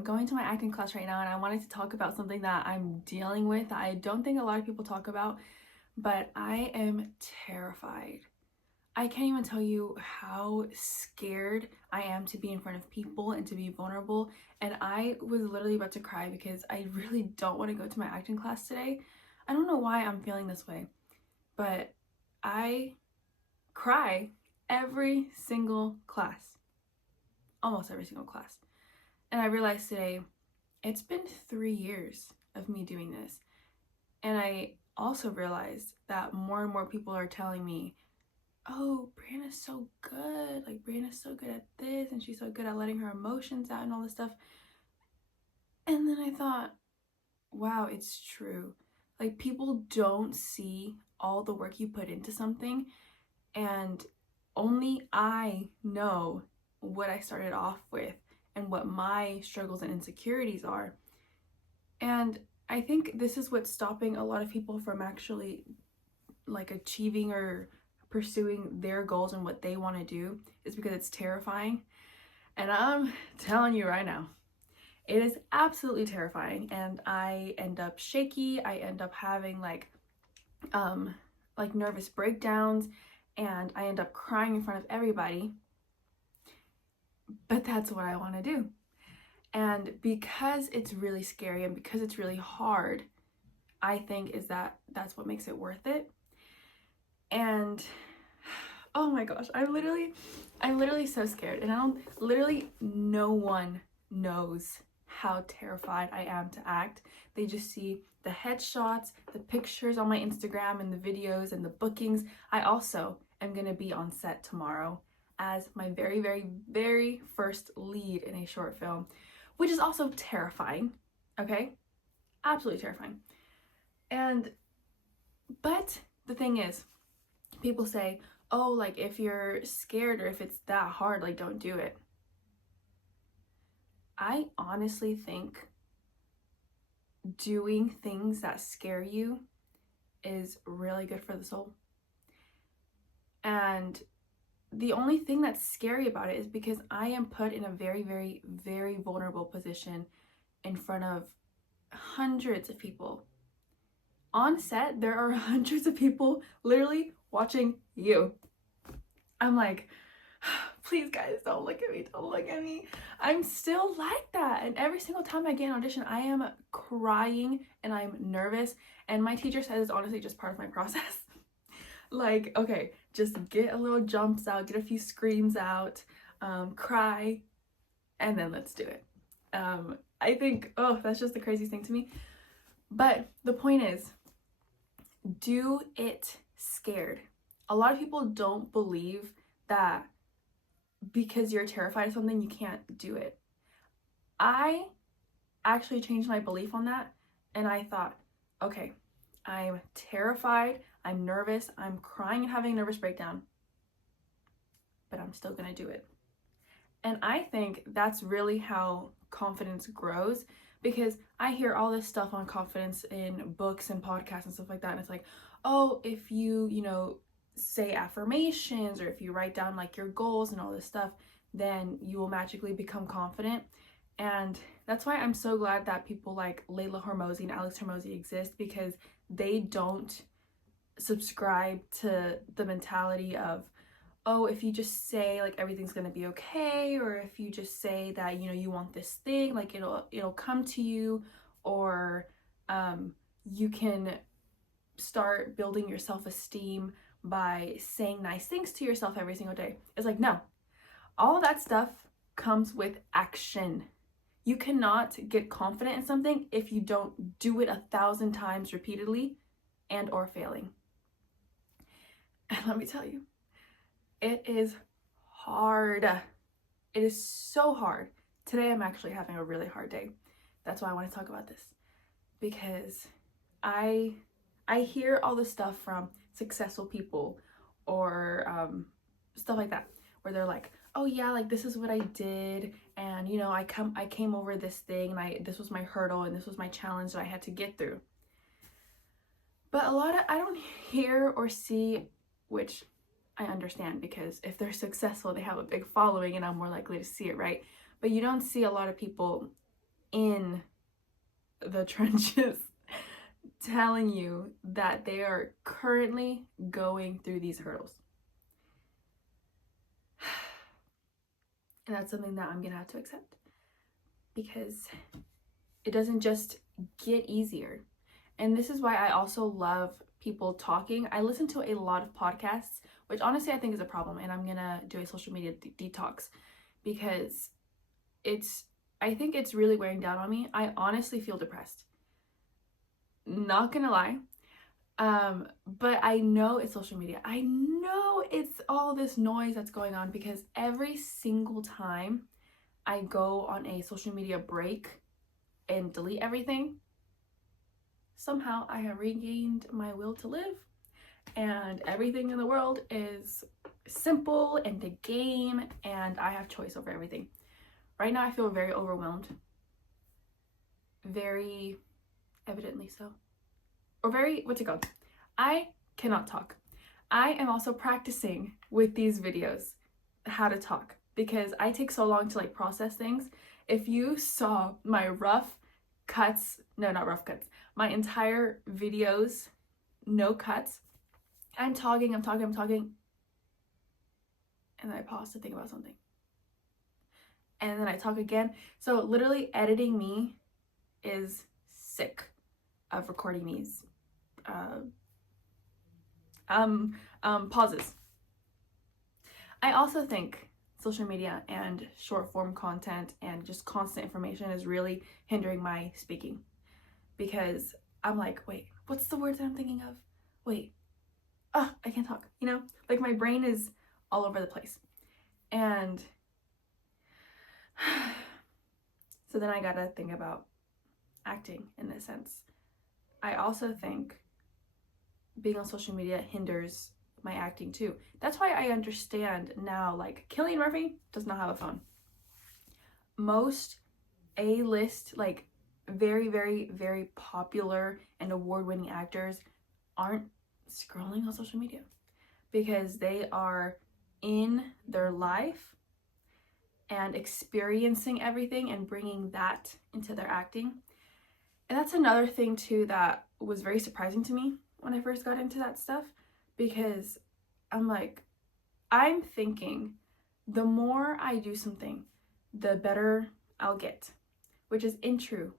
am going to my acting class right now, and I wanted to talk about something that I'm dealing with that I don't think a lot of people talk about, but I am terrified. I can't even tell you how scared I am to be in front of people and to be vulnerable. And I was literally about to cry because I really don't want to go to my acting class today. I don't know why I'm feeling this way, but I cry every single class, almost every single class. And I realized today it's been 3 years of me doing this. And I also realized that more and more people are telling me, oh, Brianna's so good. Like, Brianna's so good at this, and she's so good at letting her emotions out and all this stuff. And then I thought, wow, it's true. Like, people don't see all the work you put into something, and only I know what I started off with and what my struggles and insecurities are. And I think this is what's stopping a lot of people from actually like achieving or pursuing their goals and what they want to do, is because it's terrifying. And I'm telling you right now, it is absolutely terrifying. And I end up shaky. I end up having like nervous breakdowns, and I end up crying in front of everybody. But that's what I want to do. And because it's really scary and because it's really hard, I think that's what makes it worth it. And oh my gosh, I'm literally so scared. And no one knows how terrified I am to act. They just see the headshots, the pictures on my Instagram and the videos and the bookings. I also am gonna be on set tomorrow as my very, very, very first lead in a short film, which is also terrifying, okay? Absolutely terrifying. But the thing is, people say, oh, like if you're scared or if it's that hard, like don't do it. I honestly think doing things that scare you is really good for the soul. And the only thing that's scary about it is because I am put in a very, very, very vulnerable position in front of hundreds of people. On set, there are hundreds of people literally watching you. I'm like, please guys, don't look at me, don't look at me. I'm still like that. And every single time I get an audition, I am crying and I'm nervous. And my teacher says it's honestly just part of my process. Like, okay, just get a little jumps out, get a few screams out, cry, and then let's do it. I think, oh, that's just the craziest thing to me. But the point is, do it scared. A lot of people don't believe that because you're terrified of something, you can't do it. I actually changed my belief on that, and I thought, okay, I'm terrified, I'm nervous, I'm crying and having a nervous breakdown, but I'm still gonna do it. And I think that's really how confidence grows, because I hear all this stuff on confidence in books and podcasts and stuff like that, and it's like, oh, if you say affirmations, or if you write down like your goals and all this stuff, then you will magically become confident. And that's why I'm so glad that people like Layla Hormozi and Alex Hormozi exist, because they don't subscribe to the mentality of, oh, if you just say like everything's gonna be okay, or if you just say that you want this thing, like it'll come to you, or you can start building your self-esteem by saying nice things to yourself every single day. It's like, no, all of that stuff comes with action. You cannot get confident in something if you don't do it 1,000 times repeatedly and or failing. And let me tell you, it is hard. It is so hard. Today I'm actually having a really hard day. That's why I want to talk about this, because I hear all this stuff from successful people or stuff like that, where they're like, oh yeah, like this is what I did, and I came over this thing, and this was my hurdle, and this was my challenge that I had to get through. But I don't hear or see, which I understand, because if they're successful, they have a big following and I'm more likely to see it, right? But you don't see a lot of people in the trenches telling you that they are currently going through these hurdles. And that's something that I'm gonna have to accept, because it doesn't just get easier. And this is why I also love people talking. I listen to a lot of podcasts, which honestly I think is a problem, and I'm gonna do a social media detox, because I think it's really wearing down on me. I honestly feel depressed. Not gonna lie. But I know it's social media. I know it's all this noise that's going on, because every single time I go on a social media break and delete everything, somehow I have regained my will to live, and everything in the world is simple and the game, and I have choice over everything. Right now I feel very overwhelmed. Very evidently so. Or very, what's it called? I cannot talk. I am also practicing with these videos how to talk, because I take so long to like process things. If you saw my rough cuts, no, not rough cuts, my entire videos, no cuts, I'm talking, and then I pause to think about something. And then I talk again. So literally editing me is sick of recording these pauses. I also think social media and short form content and just constant information is really hindering my speaking, because I'm like, wait, what's the word that I'm thinking of? Wait, I can't talk, you know? Like my brain is all over the place. And so then I gotta think about acting in this sense. I also think being on social media hinders my acting too. That's why I understand now, like Cillian Murphy does not have a phone. Most A-list, like very, very, very popular and award-winning actors aren't scrolling on social media, because they are in their life and experiencing everything and bringing that into their acting. And that's another thing too that was very surprising to me when I first got into that stuff, because I'm like, I'm thinking the more I do something, the better I'll get, which is true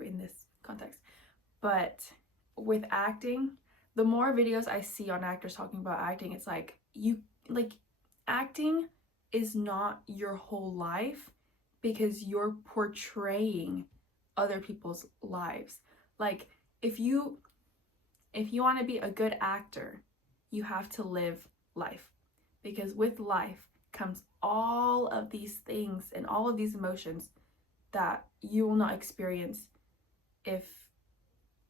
in this context. But with acting, the more videos I see on actors talking about acting, it's like, acting is not your whole life, because you're portraying other people's lives. Like if you want to be a good actor, you have to live life, because with life comes all of these things and all of these emotions that you will not experience if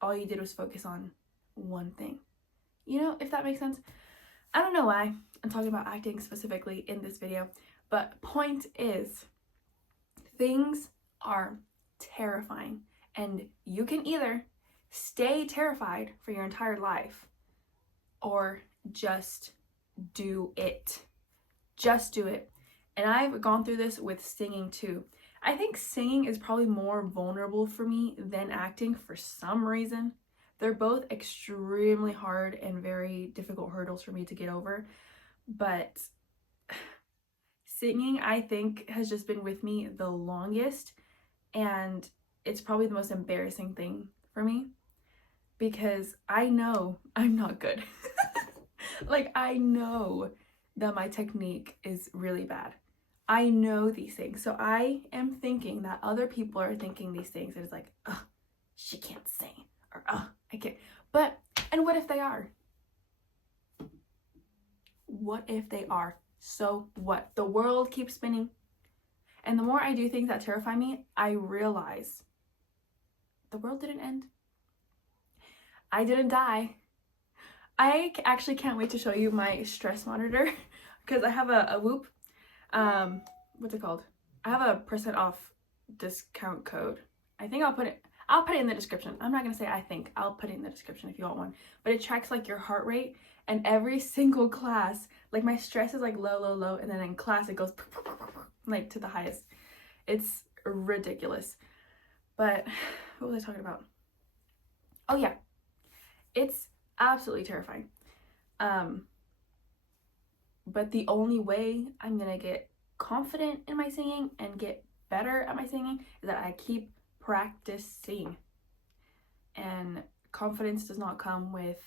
all you did was focus on one thing. You know, if that makes sense. I don't know why I'm talking about acting specifically in this video, but point is, things are terrifying, and you can either stay terrified for your entire life or just do it. Just do it. And I've gone through this with singing too. I think singing is probably more vulnerable for me than acting for some reason. They're both extremely hard and very difficult hurdles for me to get over. But singing, I think, has just been with me the longest. And it's probably the most embarrassing thing for me, because I know I'm not good. Like, I know that my technique is really bad. I know these things. So I am thinking that other people are thinking these things, and it's like, oh, she can't sing, or oh, I can't. But, and what if they are? What if they are? So what? The world keeps spinning. And the more I do things that terrify me, I realize the world didn't end. I didn't die. I actually can't wait to show you my stress monitor, because I have a Whoop. What's it called? I have a % off discount code. I think I'll put it in the description. I'm not gonna say I think. I'll put it in the description if you want one. But it tracks like your heart rate, and every single class, like my stress is like low, low, low, and then in class it goes like to the highest. It's ridiculous. But what was I talking about? Oh yeah, it's absolutely terrifying. But the only way I'm gonna get confident in my singing and get better at my singing is that I keep practicing. And confidence does not come with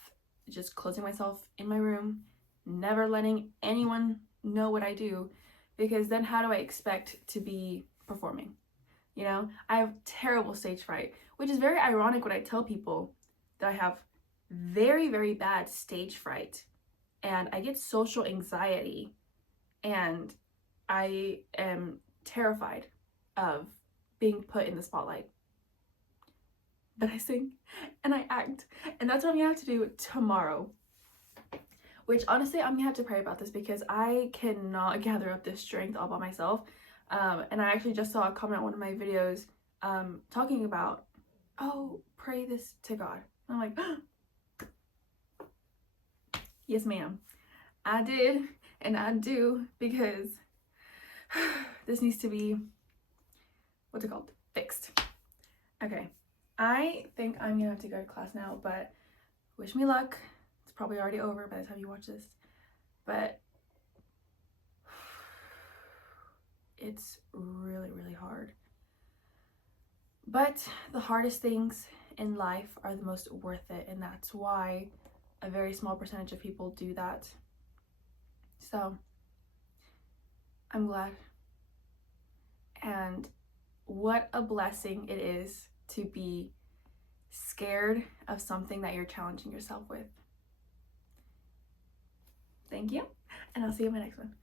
just closing myself in my room, never letting anyone know what I do, because then how do I expect to be performing? You know, I have terrible stage fright, which is very ironic when I tell people that I have very, very bad stage fright and I get social anxiety and I am terrified of being put in the spotlight. But I sing and I act, and that's what I'm gonna have to do tomorrow. Which honestly, I'm gonna have to pray about this because I cannot gather up this strength all by myself. And I actually just saw a comment on one of my videos talking about, oh, pray this to God. And I'm like, yes, ma'am. I did, and I do, because this needs to be, what's it called? Fixed. Okay, I think I'm gonna have to go to class now, but wish me luck. It's probably already over by the time you watch this, but it's really, really hard. But the hardest things in life are the most worth it, and that's why a very small percentage of people do that. So I'm glad. And what a blessing it is to be scared of something that you're challenging yourself with. Thank you, and I'll see you in my next one.